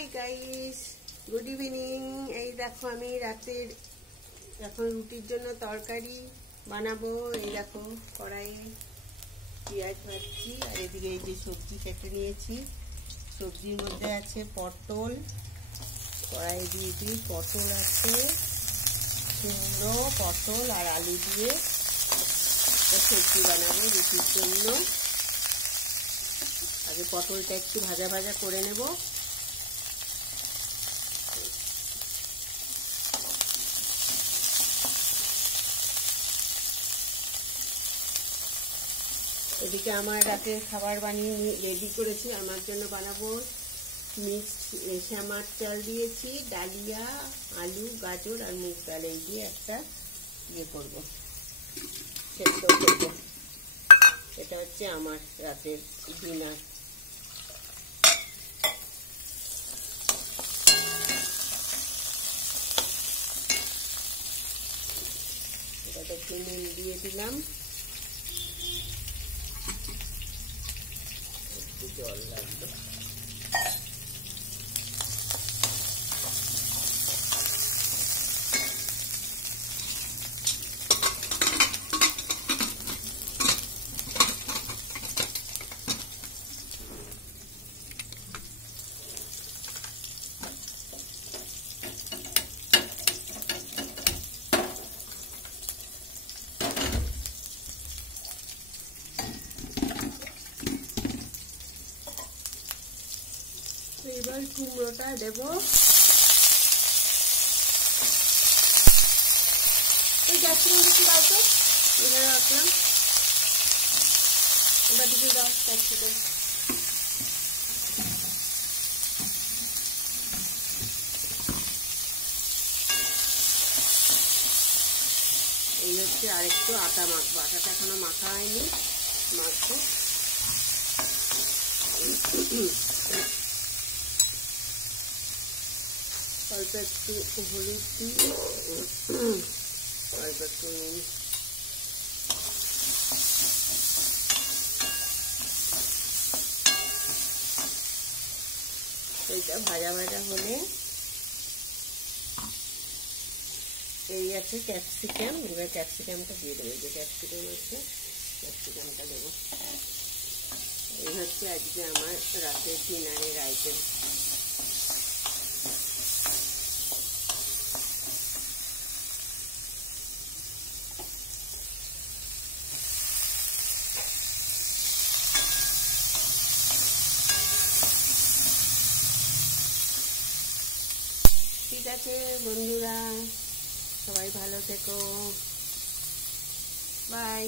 Hi guys, good evening. এই দেখো আমি রাতের এখন রুটির জন্য তরকারি বানাবো। এই দেখো কড়াইয়ে পেঁয়াজ ভাজছি, আর এদিকে এই যে সবজি কেটে নিয়েছি। সবজির মধ্যে আছে পটল, কড়াইয়ে দিয়ে দিই। পটল আছে, কুমড়ো, পটল আর আলু দিয়ে সবজি বানাবো রুটির জন্য। আগে পটলটা একটু ভাজা ভাজা করে নেব। এদিকে আমার রাতের খাবার বানিয়ে রেডি করেছি। আমার জন্য বানাবো মিক্সড শ্যামার চাল দিয়েছি, ডালিয়া, আলু, গাজর আর মুগ ডাল এই দিয়ে একটা ইয়ে করবো, সেদ্ধ করবো। এটা হচ্ছে আমার রাতের ডিনার। এটাতে একটু নুন দিয়ে দিলাম, একটু জল লাগবে। এবার কুমড়োটা দেবো। এই ক্যাপসিকাম কিছু দাও তো, এখানে রাখলাম। এবার দিকে দাও ক্যাপসিকাম। এই হচ্ছে আরেকটু আটা মাখবো। আটাটা এখনো মাখা হয়নি, মাখবো। অল্প একটু হলুদ দিই, অল্প একটু এইটা ভাজা ভাজা হলে এই আছে ক্যাপসিকাম। এবার ক্যাপসিকামটা দিয়ে দেবো। যে ক্যাপসিকাম আছে, ক্যাপসিকামটা দেবো। এই হচ্ছে আজকে আমার রাতের ডিনারের আইটেম। ঠিক আছে বন্ধুরা, সবাই ভালো থেকো, বাই।